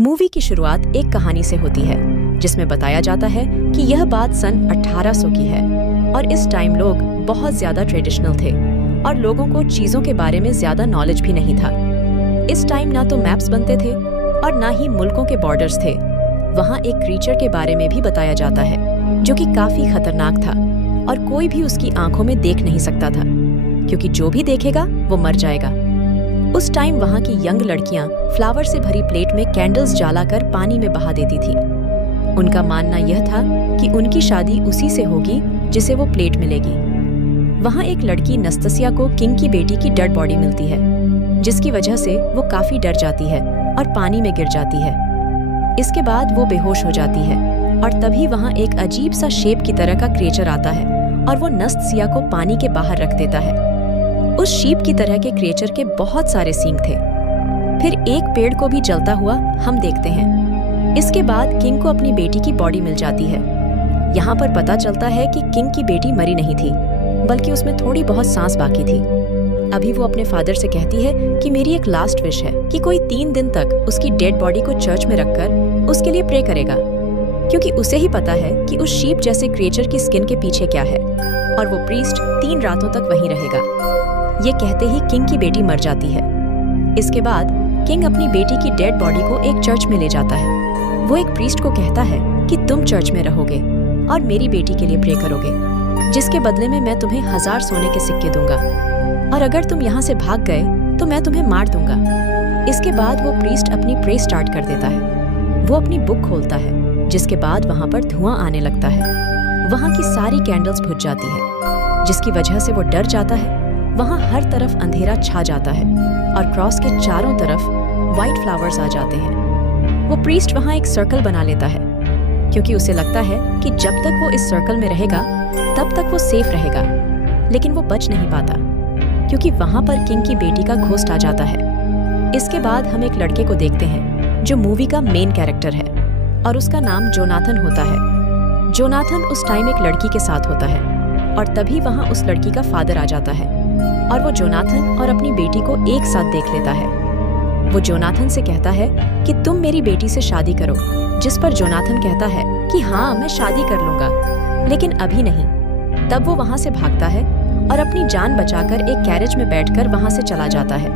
Movie की शुरुआत एक कहानी से होती है जिसमें बताया जाता है कि यह बात सन 1800 की है और इस टाइम लोग बहुत ज्यादा ट्रेडिशनल थे और लोगों को चीजों के बारे में ज्यादा नॉलेज भी नहीं था। इस टाइम ना तो मैप्स बनते थे और ना ही मुल्कों के बॉर्डर्स थे। वहाँ एक क्रीचर के बारे में भी बताया जाता है जो कि काफी खतरनाक था और कोई भी उसकी आंखों में देख नहीं सकता था, क्योंकि जो भी देखेगा वो मर जाएगा। उस टाइम वहाँ की यंग लड़कियां फ्लावर से भरी प्लेट में कैंडल्स जलाकर पानी में बहा देती थी। उनका मानना यह था कि उनकी शादी उसी से होगी जिसे वो प्लेट मिलेगी। वहाँ एक लड़की नस्तसिया को किंग की बेटी की डेड बॉडी मिलती है, जिसकी वजह से वो काफी डर जाती है और पानी में गिर जाती है। इसके बाद वो बेहोश हो जाती है और तभी वहाँ एक अजीब सा शेप की तरह का क्रिएचर आता है और वो नस्तसिया को पानी के बाहर रख देता है। उस शीप की तरह के क्रिएचर के बहुत सारे सींग थे। फिर एक पेड़ को भी जलता हुआ हम देखते हैं। इसके बाद किंग को अपनी बेटी की बॉडी मिल जाती है। यहाँ पर पता चलता है कि किंग की बेटी मरी नहीं थी, बल्कि उसमें थोड़ी बहुत सांस बाकी थी। अभी वो अपने फादर से कहती है कि मेरी एक लास्ट विश है कि कोई 3 दिन तक उसकी डेड बॉडी को चर्च में रखकर उसके लिए प्रे करेगा, क्योंकि उसे ही पता है कि उस शीप जैसे क्रिएचर की स्किन के पीछे क्या है, और वो प्रीस्ट 3 रातों तक वहीं रहेगा। ये कहते ही किंग की बेटी मर जाती है। इसके बाद किंग अपनी बेटी की डेड बॉडी को एक चर्च में ले जाता है। वो एक प्रीस्ट को कहता है कि तुम चर्च में रहोगे और मेरी बेटी के लिए प्रे करोगे, जिसके बदले में मैं तुम्हें 1000 सोने के सिक्के दूंगा, और अगर तुम यहाँ से भाग गए तो मैं तुम्हें मार दूंगा। इसके बाद वो प्रीस्ट अपनी प्रे स्टार्ट कर देता है। वो अपनी बुक खोलता है, जिसके बाद वहाँ पर धुआं आने लगता है। वहाँ की सारी कैंडल्स बुझ जाती है, जिसकी वजह से वो डर जाता है। वहाँ हर तरफ अंधेरा छा जाता है और क्रॉस के चारों तरफ व्हाइट फ्लावर्स आ जाते हैं। वो प्रीस्ट वहाँ एक सर्कल बना लेता है, क्योंकि उसे लगता है कि जब तक वो इस सर्कल में रहेगा तब तक वो सेफ रहेगा। लेकिन वो बच नहीं पाता, क्योंकि वहाँ पर किंग की बेटी का घोस्ट आ जाता है। इसके बाद हम एक लड़के को देखते हैं जो मूवी का मेन कैरेक्टर है, और उसका नाम जोनाथन होता है। जोनाथन उस टाइम एक लड़की के साथ होता है, और तभी वहाँ उस लड़की का फादर आ जाता है और वो जोनाथन और अपनी बेटी को एक साथ देख लेता है। वो जोनाथन से कहता है कि तुम मेरी बेटी से शादी करो, जिस पर जोनाथन कहता है कि हाँ, मैं शादी कर लूंगा, लेकिन अभी नहीं। तब वो वहाँ से भागता है और अपनी जान बचाकर एक कैरेज में बैठकर वहाँ से चला जाता है।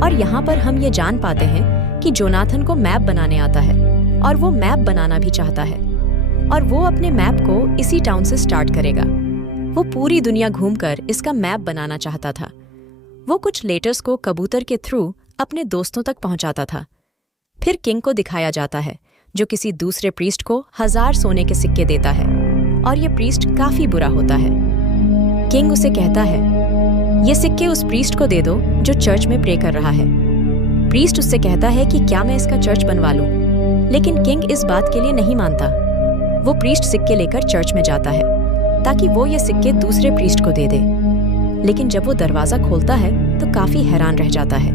और यहाँ पर हम ये जान पाते हैं कि जोनाथन को मैप बनाने आता है और वो मैप बनाना भी चाहता है, और वो अपने मैप को इसी टाउन से स्टार्ट करेगा। वो पूरी दुनिया घूमकर इसका मैप बनाना चाहता था। वो कुछ लेटर्स को कबूतर के थ्रू अपने दोस्तों तक पहुंचाता था। फिर किंग को दिखाया जाता है, जो किसी दूसरे प्रीस्ट को 1000 सोने के सिक्के देता है, और ये प्रीस्ट काफी बुरा होता है। किंग उसे कहता है, ये सिक्के उस प्रीस्ट को दे दो जो चर्च में प्रे कर रहा है। प्रीस्ट उससे कहता है कि क्या मैं इसका चर्च बनवा लूं, लेकिन किंग इस बात के लिए नहीं मानता। वो प्रीस्ट सिक्के लेकर चर्च में जाता है ताकि वो ये सिक्के दूसरे प्रीस्ट को दे दे। लेकिन जब वो दरवाजा खोलता है तो काफी हैरान रह जाता है,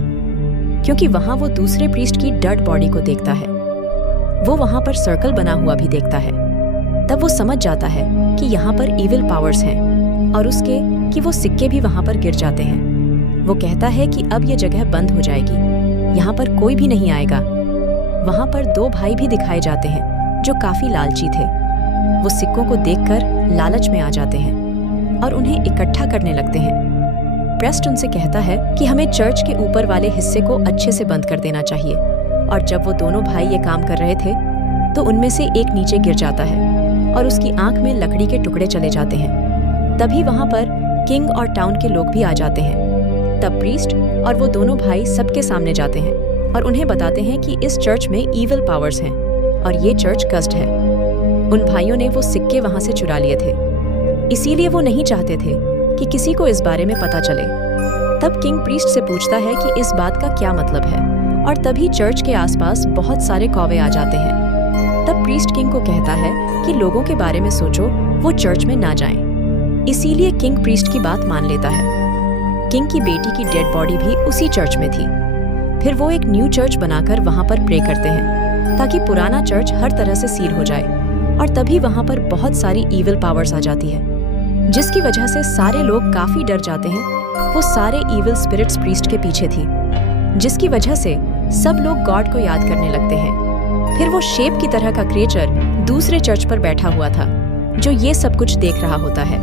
क्योंकि वहाँ वो दूसरे प्रीस्ट की डेड बॉडी को देखता है। वो वहाँ पर सर्कल बना हुआ भी देखता है। तब वो समझ जाता है कि यहाँ पर इविल पावर्स हैं, और उसके कि वो सिक्के भी वहाँ पर गिर जाते हैं। वो कहता है कि अब ये जगह बंद हो जाएगी, यहाँ पर कोई भी नहीं आएगा। वहाँ पर 2 भाई भी दिखाए जाते हैं जो काफी लालची थे। वो सिक्कों को देखकर लालच में आ जाते हैं और उन्हें इकट्ठा करने लगते हैं। प्रेस्ट उनसे कहता है कि हमें चर्च के ऊपर वाले हिस्से को अच्छे से बंद कर देना चाहिए, और जब वो दोनों भाई ये काम कर रहे थे तो उनमें से एक नीचे गिर जाता है और उसकी आंख में लकड़ी के टुकड़े चले जाते हैं। तभी वहाँ पर किंग और टाउन के लोग भी आ जाते हैं। तब प्रीस्ट और वो दोनों भाई सबके सामने जाते हैं और उन्हें बताते हैं कि इस चर्च में इविल पावर्स हैं और ये चर्च कस्ड है। उन भाइयों ने वो सिक्के वहाँ से चुरा लिए थे, इसीलिए वो नहीं चाहते थे कि किसी को इस बारे में पता चले। तब किंग प्रीस्ट से पूछता है कि इस बात का क्या मतलब है, और तभी चर्च के आसपास बहुत सारे कौवे आ जाते हैं। तब प्रीस्ट किंग को कहता है कि लोगों के बारे में सोचो, वो चर्च में ना जाएं। इसीलिए किंग प्रीस्ट की बात मान लेता है। किंग की बेटी की डेड बॉडी भी उसी चर्च में थी। फिर वो एक न्यू चर्च बनाकर वहाँ पर प्रे करते हैं ताकि पुराना चर्च हर तरह से सील हो जाए, और तभी वहाँ पर बहुत सारी इविल पावर्स आ जाती है, जिसकी वजह से सारे लोग काफी डर जाते हैं। वो सारे इविल स्पिरिट्स प्रीस्ट के पीछे थी, जिसकी वजह से सब लोग गॉड को याद करने लगते हैं फिर वो शेप की तरह का क्रिएचर दूसरे चर्च पर बैठा हुआ था, जो ये सब कुछ देख रहा होता है।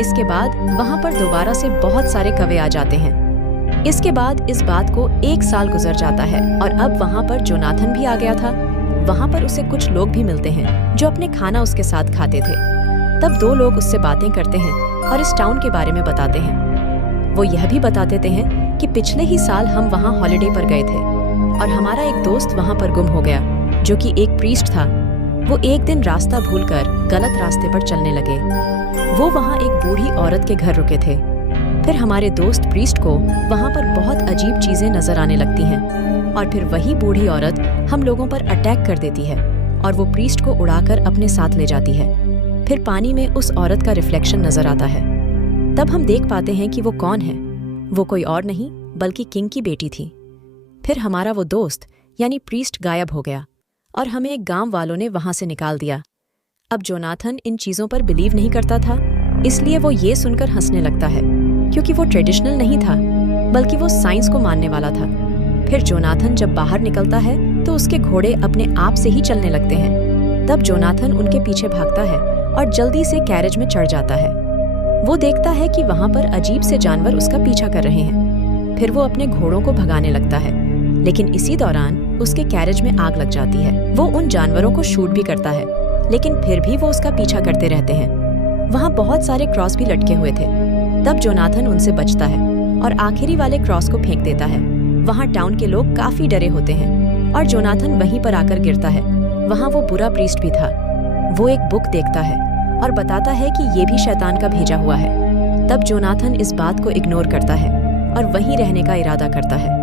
इसके बाद वहाँ पर दोबारा से बहुत सारे कवे आ जाते हैं। इसके बाद इस बात को 1 साल गुजर जाता है और अब वहाँ पर जोनाथन भी आ गया था। वहाँ पर उसे कुछ लोग भी मिलते हैं जो अपने खाना उसके साथ खाते थे। तब 2 लोग उससे बातें करते हैं और इस टाउन के बारे में बताते हैं। वो यह भी बता देते हैं कि पिछले ही साल हम वहाँ हॉलिडे पर गए थे और हमारा एक दोस्त वहाँ पर गुम हो गया, जो कि एक प्रीस्ट था। वो एक दिन रास्ता भूलकर गलत रास्ते पर चलने लगे। वो वहाँ एक बूढ़ी औरत के घर रुके थे। फिर हमारे दोस्त प्रीस्ट को वहाँ पर बहुत अजीब चीजें नजर आने लगती हैं और फिर वही बूढ़ी औरत हम लोगों पर अटैक कर देती है और वो प्रीस्ट को उड़ाकर अपने साथ ले जाती है। फिर पानी में उस औरत का रिफ्लेक्शन नजर आता है। तब हम देख पाते हैं कि वो कौन है। वो कोई और नहीं बल्कि किंग की बेटी थी। फिर हमारा वो दोस्त यानी प्रीस्ट गायब हो गया और हमें एक गांव वालों ने वहां से निकाल दिया। अब जोनाथन इन चीजों पर बिलीव नहीं करता था, इसलिए वो ये सुनकर हंसने लगता है, क्योंकि वो ट्रेडिशनल नहीं था बल्कि वो साइंस को मानने वाला था। फिर जोनाथन जब बाहर निकलता है तो उसके घोड़े अपने आप से ही चलने लगते हैं। तब जोनाथन उनके पीछे भागता है और जल्दी से कैरेज में चढ़ जाता है। वो देखता है कि वहां पर अजीब से जानवर उसका पीछा कर रहे हैं। फिर वो अपने घोड़ों को भगाने लगता है, लेकिन इसी दौरान उसके कैरेज में आग लग जाती है। वो उन जानवरों को शूट भी करता है, लेकिन फिर भी वो उसका पीछा करते रहते हैं। वहाँ बहुत सारे क्रॉस भी लटके हुए थे। तब जोनाथन उनसे बचता है और आखिरी वाले क्रॉस को फेंक देता है। वहाँ टाउन के लोग काफी डरे होते हैं और जोनाथन वहीं पर आकर गिरता है। वहाँ वो बुरा प्रीस्ट भी था। वो एक बुक देखता है और बताता है कि ये भी शैतान का भेजा हुआ है। तब जोनाथन इस बात को इग्नोर करता है और वहीं रहने का इरादा करता है,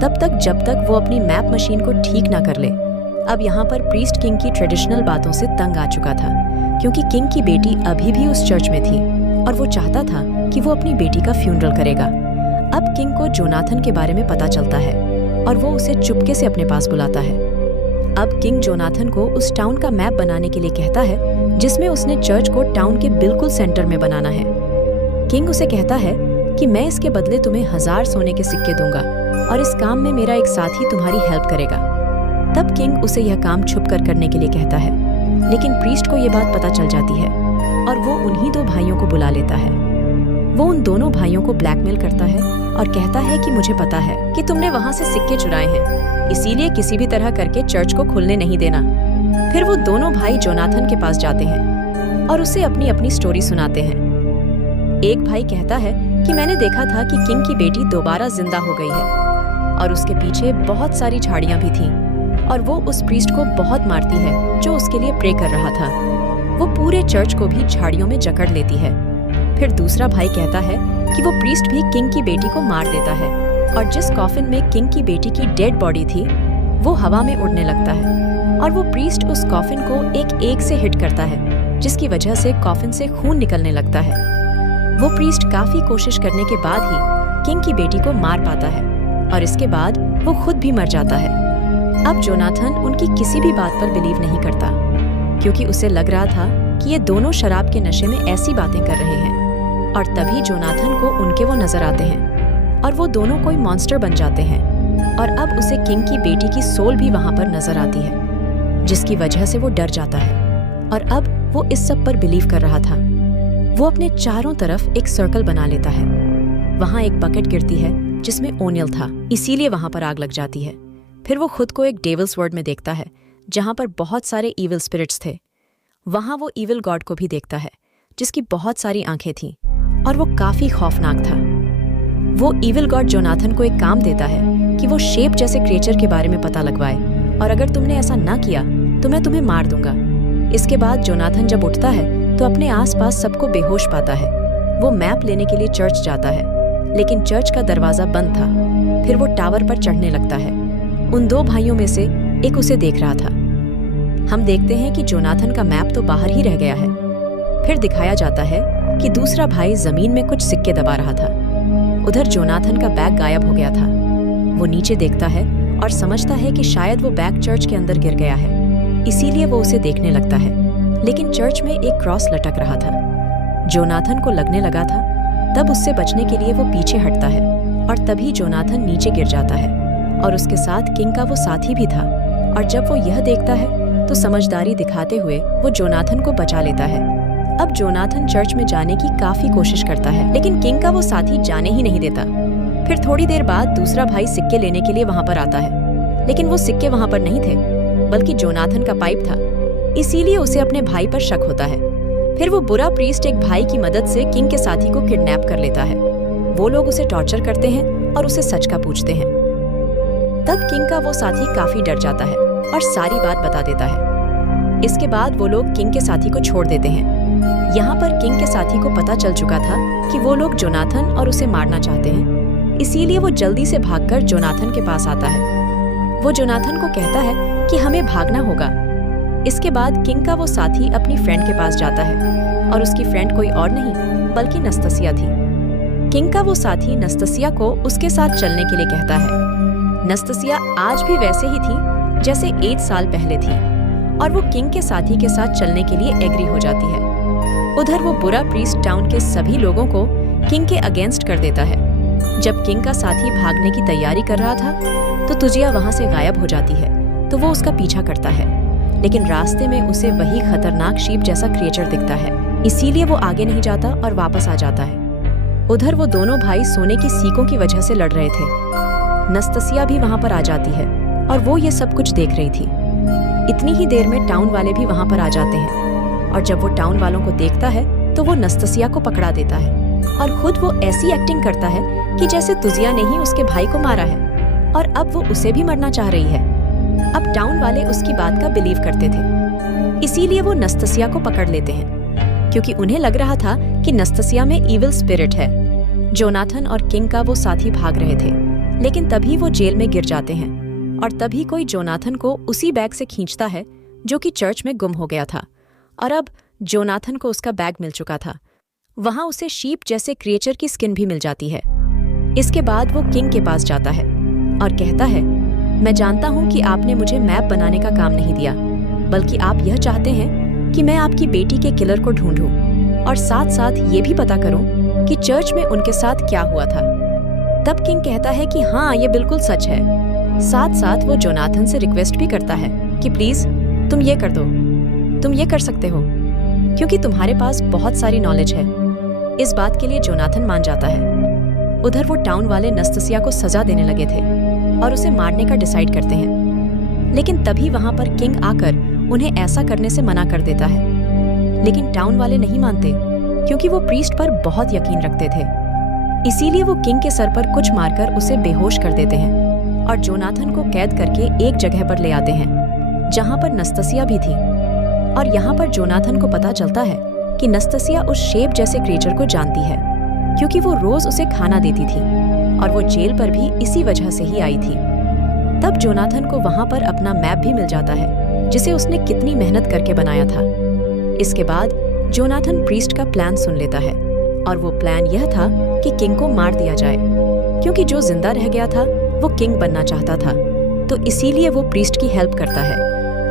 तब तक जब तक वो अपनी मैप मशीन को ठीक ना कर ले। अब यहाँ पर प्रीस्ट किंग की ट्रेडिशनल बातों से तंग आ चुका था, क्योंकि किंग की बेटी अभी भी उस चर्च में थी और वो चाहता था कि वो अपनी बेटी का फ्यूनरल करेगा। अब किंग को जोनाथन के बारे में पता चलता है और वो उसे चुपके से अपने पास बुलाता है। अब किंग जोनाथन को उस टाउन का मैप बनाने के लिए कहता है, जिसमें उसने चर्च को टाउन के बिल्कुल सेंटर में बनाना है। किंग उसे कहता है कि मैं इसके बदले तुम्हें 1000 सोने के सिक्के दूंगा और इस काम में मेरा एक साथी तुम्हारी हेल्प करेगा। तब किंग उसे यह काम छुपकर करने के लिए कहता है, लेकिन प्रीस्ट को यह बात पता चल जाती है और वो उन्हीं 2 भाइयों को बुला लेता है। वो उन दोनों भाइयों को ब्लैकमेल करता है और कहता है कि मुझे पता है कि तुमने वहाँ से सिक्के चुराए हैं, इसीलिए किसी भी तरह करके चर्च को खुलने नहीं देना। फिर वो दोनों भाई जोनाथन के पास जाते हैं और उसे अपनी अपनी स्टोरी सुनाते हैं। एक भाई कहता है कि मैंने देखा था कि किंग की बेटी दोबारा जिंदा हो गई है और उसके पीछे बहुत सारी झाड़ियां भी थीं और वो उस प्रीस्ट को बहुत मारती है जो उसके लिए प्रे कर रहा था। वो पूरे चर्च को भी झाड़ियों में जकड़ लेती है। फिर दूसरा भाई कहता है कि वो प्रीस्ट भी किंग की बेटी को मार देता है और जिस कॉफिन में किंग की बेटी की डेड बॉडी थी वो हवा में उड़ने लगता है और वो प्रीस्ट उस कॉफिन को एक से हिट करता है, जिसकी वजह से कॉफिन से खून निकलने लगता है। वो प्रीस्ट काफी कोशिश करने के बाद ही किंग की बेटी को मार पाता है और इसके बाद वो खुद भी मर जाता है। अब जोनाथन उनकी किसी भी बात पर बिलीव नहीं करता, क्योंकि उसे लग रहा था कि ये दोनों शराब के नशे में ऐसी बातें कर रहे हैं। और तभी जोनाथन को उनके वो नजर आते हैं और वो दोनों कोई मॉन्स्टर बन जाते हैं और अब उसे किंग की बेटी की सोल भी वहां पर नजर आती है, जिसकी वजह से वो डर जाता है और अब वो इस सब पर बिलीव कर रहा था। वो अपने चारों तरफ एक सर्कल बना लेता है। वहां एक बकेट गिरती है जिसमें ओनियल था, इसीलिए वहां पर आग लग जाती है। फिर वो खुद को एक डेविल्स वर्ल्ड में देखता है जहां पर बहुत सारे इविल स्पिरिट्स थे। वहां वो इविल गॉड को भी देखता है जिसकी बहुत सारी आंखें थीं और वो काफी खौफनाक था। वो इविल गॉड जोनाथन को एक काम देता है कि वो शेप जैसे क्रिएचर के बारे में पता लगवाए और अगर तुमने ऐसा ना किया तो मैं तुम्हें मार दूंगा। इसके बाद जोनाथन जब उठता है तो अपने आसपास सबको बेहोश पाता है। वो मैप लेने के लिए चर्च जाता है, लेकिन चर्च का दरवाजा बंद था। फिर वो टावर पर चढ़ने लगता है। उन 2 भाइयों में से एक उसे देख रहा था। हम देखते हैं कि जोनाथन का मैप तो बाहर ही रह गया है। फिर दिखाया जाता है कि दूसरा भाई जमीन में कुछ सिक्के दबा रहा था। उधर जोनाथन का बैग गायब हो गया था। वो नीचे देखता है और समझता है कि शायद वो बैग चर्च के अंदर गिर गया है, इसीलिए वो उसे देखने लगता है, लेकिन चर्च में एक क्रॉस लटक रहा था। जोनाथन को लगने लगा था। तब उससे बचने के लिए वो पीछे हटता है और तभी जोनाथन नीचे गिर जाता है और उसके साथ किंग का वो साथी भी था और जब वो यह देखता है तो समझदारी दिखाते हुए वो जोनाथन को बचा लेता है। अब जोनाथन चर्च में जाने की काफी कोशिश करता है, लेकिन किंग का वो साथी जाने ही नहीं देता। फिर थोड़ी देर बाद दूसरा भाई सिक्के लेने के लिए वहाँ पर आता है, लेकिन वो सिक्के वहाँ पर नहीं थे, बल्कि जोनाथन का पाइप था। इसीलिए उसे अपने भाई पर शक होता है। फिर वो बुरा प्रीस्ट एक भाई की मदद से किंग के साथी को किडनैप कर लेता है। वो लोग उसे टॉर्चर करते हैं और उसे सच का पूछते हैं। तब किंग का वो साथी काफी डर जाता है और सारी बात बता देता है। इसके बाद वो लोग किंग के साथी को छोड़ देते हैं। यहाँ पर किंग के साथी को पता चल चुका था कि वो लोग जोनाथन और उसे मारना चाहते हैं, इसीलिए वो जल्दी से भागकर जोनाथन के पास आता है। वो जोनाथन को कहता है कि हमें भागना होगा। इसके बाद किंग का वो साथी अपनी फ्रेंड के पास जाता है और उसकी फ्रेंड कोई और नहीं बल्कि नस्तसिया थी। किंग का वो साथी नस्तसिया को उसके साथ चलने के लिए कहता है। नस्तसिया आज भी वैसे ही थी जैसे 8 साल पहले थी और वो किंग के साथी के साथ चलने के लिए एग्री हो जाती है। उधर वो बुरा प्रीस्ट टाउन के सभी लोगों को किंग के अगेंस्ट कर देता है। जब किंग का साथी भागने की तैयारी कर रहा था तो तुजिया वहाँ से गायब हो जाती है, तो वो उसका पीछा करता है, लेकिन रास्ते में उसे वही खतरनाक शीप जैसा क्रिएचर दिखता है। इसीलिए वो आगे नहीं जाता और वापस आ जाता है। उधर वो दोनों भाई सोने की सीकों की वजह से लड़ रहे थे। नस्तसिया भी वहाँ पर आ जाती है और वो ये सब कुछ देख रही थी। इतनी ही देर में टाउन वाले भी वहाँ पर आ जाते हैं और जब वो टाउन वालों को देखता है तो वो नस्तसिया को पकड़ा देता है और खुद वो ऐसी एक्टिंग करता है कि जैसे तुजिया ने ही उसके भाई को मारा है और अब वो उसे भी मरना चाह रही है। अब टाउन वाले उसकी बात का बिलीव करते थे, इसीलिए वो नस्तसिया को पकड़ लेते हैं, क्योंकि उन्हें लग रहा था कि नस्तसिया में इविल स्पिरिट है। जोनाथन और किंग का वो साथी भाग रहे थे, लेकिन तभी वो जेल में गिर जाते हैं और तभी कोई जोनाथन को उसी बैग से खींचता है जो कि चर्च में गुम हो गया था। और अब जोनाथन को उसका बैग मिल चुका था। वहां उसे शीप जैसे क्रिएचर की स्किन भी मिल जाती है। इसके बाद वो किंग के पास जाता है और कहता है, मैं जानता हूं कि आपने मुझे मैप बनाने का काम नहीं दिया, बल्कि आप यह चाहते हैं कि मैं आपकी बेटी के किलर को ढूंढूं और साथ साथ ये भी पता करूं कि चर्च में उनके साथ क्या हुआ था। तब किंग कहता है कि हाँ, ये बिल्कुल सच है। साथ साथ वो जोनाथन से रिक्वेस्ट भी करता है कि प्लीज तुम ये कर दो, तुम ये कर सकते हो क्योंकि तुम्हारे पास बहुत सारी नॉलेज है। इस बात के लिए जोनाथन मान जाता है। उधर वो टाउन वाले नस्तसिया को सजा देने लगे थे और उसे मारने का डिसाइड करते हैं, लेकिन तभी वहां पर किंग आकर उन्हें ऐसा करने से मना कर देता है। लेकिन टाउन वाले नहीं मानते क्योंकि वो प्रीस्ट पर बहुत यकीन रखते थे। इसीलिए वो किंग के सर पर कुछ मारकर उसे बेहोश कर देते हैं और जोनाथन को कैद करके एक जगह पर ले आते हैं जहां पर नस्तसिया भी थी। और यहाँ पर जोनाथन को पता चलता है कि नस्तसिया उस शेप जैसे क्रिएचर को जानती है, क्योंकि वो रोज उसे खाना देती थी और वो जेल पर भी इसी वजह से ही आई थी। तब जोनाथन को वहां पर अपना मैप भी मिल जाता है जिसे उसने कितनी मेहनत करके बनाया था। इसके बाद जोनाथन प्रीस्ट का प्लान सुन लेता है और वो प्लान यह था कि किंग को मार दिया जाए, क्योंकि जो जिंदा रह गया था वो किंग बनना चाहता था, तो इसीलिए वो प्रीस्ट की हेल्प करता है।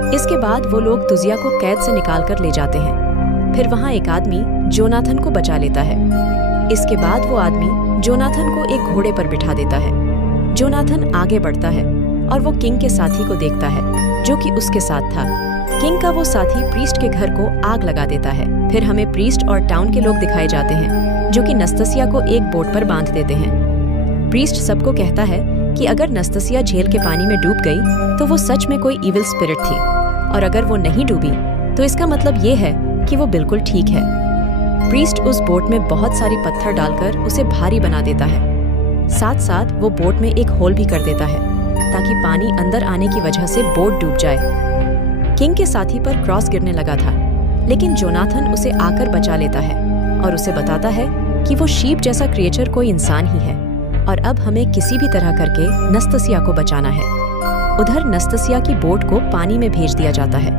इसके बाद वो लोग तुजिया को कैद से निकाल कर ले जाते हैं। फिर वहाँ एक आदमी जोनाथन को बचा लेता है। इसके बाद वो आदमी जोनाथन को एक घोड़े पर बिठा देता है। जोनाथन आगे बढ़ता है और वो किंग के साथी को देखता है जो कि उसके साथ था। किंग का वो साथी प्रीस्ट के घर को आग लगा देता है। फिर हमें प्रीस्ट और टाउन के लोग दिखाए जाते हैं जो कि नस्तसिया को एक बोट पर बांध देते हैं। प्रीस्ट सबको कहता है कि अगर नस्तसिया झील के पानी में डूब गई तो वो सच में कोई इविल स्पिरिट थी, और अगर वो नहीं डूबी तो इसका मतलब ये है कि वो बिल्कुल ठीक है। प्रीस्ट उस बोट में बहुत सारी पत्थर डालकर उसे भारी बना देता है। साथ साथ वो बोट में एक होल भी कर देता है ताकि पानी अंदर आने की वजह से बोट डूब जाए। किंग के साथी पर क्रॉस गिरने लगा था, लेकिन जोनाथन उसे आकर बचा लेता है और उसे बताता है कि वो शीप जैसा क्रिएचर कोई इंसान ही है और अब हमें किसी भी तरह करके नस्तसिया को बचाना है। उधर नस्तसिया की बोट को पानी में भेज दिया जाता है।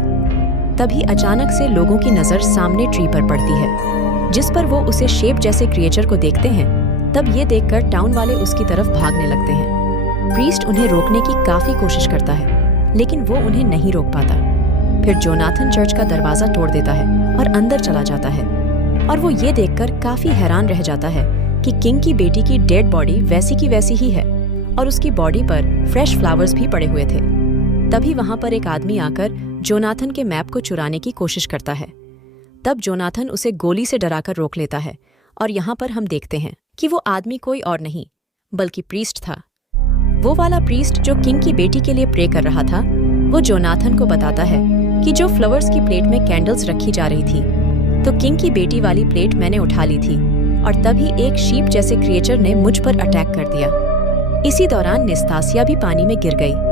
तभी अचानक से लोगों की नजर सामने ट्री पर पड़ती है, जिस पर वो उसे शेप जैसे क्रिएचर को देखते हैं। तब ये देखकर टाउन वाले उसकी तरफ भागने लगते हैं। प्रीस्ट उन्हें रोकने की काफी कोशिश करता है, लेकिन वो उन्हें नहीं रोक पाता। फिर जोनाथन चर्च का दरवाजा तोड़ देता है और अंदर चला जाता है, और वो ये देखकर काफी हैरान रह जाता है कि किंग की बेटी की डेड बॉडी वैसी की वैसी ही है और उसकी बॉडी पर फ्रेश फ्लावर्स भी पड़े हुए थे। तभी वहां पर एक आदमी आकर जोनाथन के मैप को चुराने की कोशिश करता है। तब जोनाथन उसे गोली से डराकर रोक लेता है और यहाँ पर हम देखते हैं कि वो आदमी कोई और नहीं बल्कि प्रीस्ट था। वो वाला प्रीस्ट जो किंग की बेटी के लिए प्रे कर रहा था। वो जोनाथन को बताता है कि जो फ्लावर्स की प्लेट में कैंडल्स रखी जा रही थी, तो किंग की बेटी वाली प्लेट मैंने उठा ली थी और तभी एक शीप जैसे क्रिएचर ने मुझ पर अटैक कर दिया। इसी दौरान निस्तासिया भी पानी में गिर गई।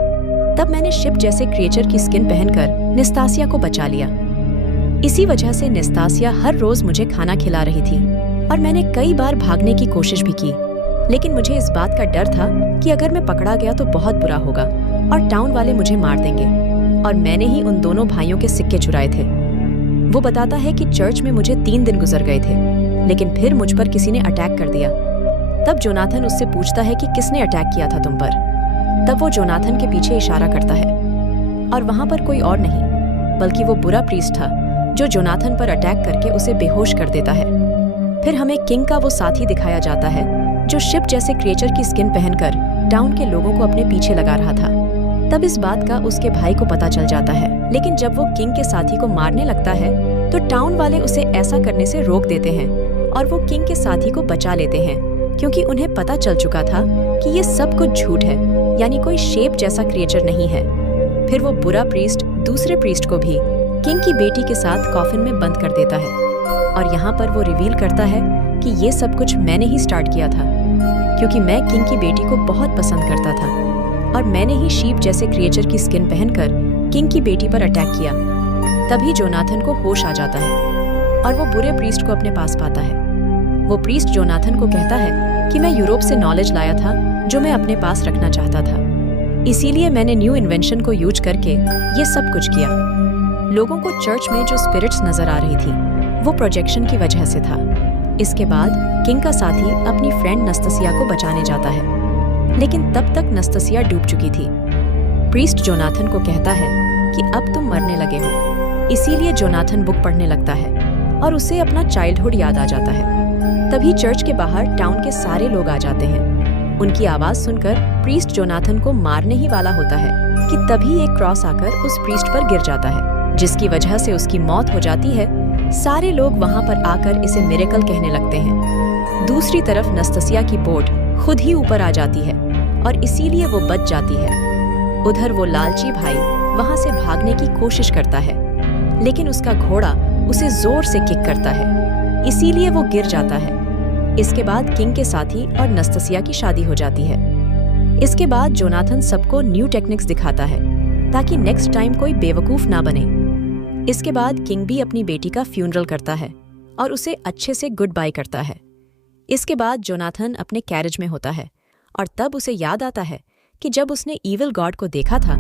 तब मैंने शिप जैसे क्रिएचर की स्किन पहनकर निस्तासिया को बचा लिया। इसी वजह से निस्तासिया हर रोज मुझे खाना खिला रही थी और मैंने कई बार भागने की कोशिश भी की, लेकिन मुझे इस बात का डर था कि अगर मैं पकड़ा गया तो बहुत बुरा होगा और टाउन वाले मुझे मार देंगे। और मैंने ही उन दोनों भाइयों के सिक्के चुराए थे। वो बताता है कि चर्च में मुझे 3 दिन गुजर गए थे, लेकिन फिर मुझ पर किसी ने अटैक कर दिया। तब जोनाथन उससे पूछता है कि किसने अटैक किया था तुम पर। तब वो जोनाथन के पीछे इशारा करता है और वहां पर कोई और नहीं बल्कि वो बुरा प्रीस्ट था जो जोनाथन पर अटैक करके उसे बेहोश कर देता है। फिर हमें किंग का वो साथी दिखाया जाता है जो शिप जैसे क्रिएचर की स्किन पहनकर टाउन के लोगों को अपने पीछे लगा रहा था। तब इस बात का उसके भाई को पता चल जाता है, लेकिन जब वो किंग के साथी को मारने लगता है तो टाउन वाले उसे ऐसा करने से रोक देते हैं और वो किंग के साथी को बचा लेते हैं, क्योंकि उन्हें पता चल चुका था कि ये सब कुछ झूठ है, यानी कोई शेप जैसा क्रिएचर नहीं है। फिर वो बुरा प्रीस्ट दूसरे प्रीस्ट को भी किंग की बेटी के साथ कॉफिन में बंद कर देता है और यहाँ पर वो रिवील करता है कि ये सब कुछ मैंने ही स्टार्ट किया था, क्योंकि मैं किंग की बेटी को बहुत पसंद करता था और मैंने ही शीप जैसे क्रिएचर की स्किन पहनकर किंग की बेटी पर अटैक किया। तभी जोनाथन को होश आ जाता है और वो बुरे प्रीस्ट को अपने पास पाता है। वो प्रीस्ट जोनाथन को कहता है कि मैं यूरोप से नॉलेज लाया था जो मैं अपने पास रखना चाहता था, इसीलिए मैंने न्यू इन्वेंशन को यूज करके ये सब कुछ किया। लोगों को चर्च में जो स्पिरिट्स नजर आ रही थी वो प्रोजेक्शन की वजह से था। इसके बाद किंग का साथी अपनी फ्रेंड नस्तसिया को बचाने जाता है, लेकिन तब तक नस्तसिया डूब चुकी थी। प्रीस्ट जोनाथन को कहता है कि अब तुम मरने लगे हो, इसीलिए जोनाथन बुक पढ़ने लगता है और उसे अपना चाइल्डहुड याद आ जाता है। तभी चर्च के बाहर टाउन के सारे लोग आ जाते हैं। उनकी आवाज सुनकर प्रीस्ट जोनाथन को मारने ही वाला होता है कि तभी एक क्रॉस आकर उस प्रीस्ट पर गिर जाता है, जिसकी वजह से उसकी मौत हो जाती है। सारे लोग वहां पर आकर इसे मिरेकल कहने लगते हैं। दूसरी तरफ नस्तसिया की बोट खुद ही ऊपर आ जाती है और इसीलिए वो बच जाती है। उधर वो लालची भाई वहां से भागने की कोशिश करता है, लेकिन उसका घोड़ा उसे जोर से किक करता है, इसीलिए वो गिर जाता है। इसके बाद किंग के साथी और नस्तसिया की शादी हो जाती है। इसके बाद जोनाथन सबको न्यू टेक्निक्स दिखाता है ताकि नेक्स्ट टाइम कोई बेवकूफ ना बने। इसके बाद किंग भी अपनी बेटी का फ्यूनरल करता है और उसे अच्छे से गुड बाय करता है। इसके बाद जोनाथन अपने कैरेज में होता है और तब उसे याद आता है कि जब उसने ईविल गॉड को देखा था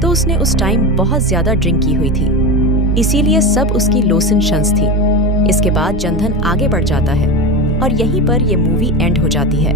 तो उसने उस टाइम बहुत ज्यादा ड्रिंक की हुई थी, इसीलिए सब उसकी लोसेंशंस थी। इसके बाद जनधन आगे बढ़ जाता है और यहीं पर ये मूवी एंड हो जाती है।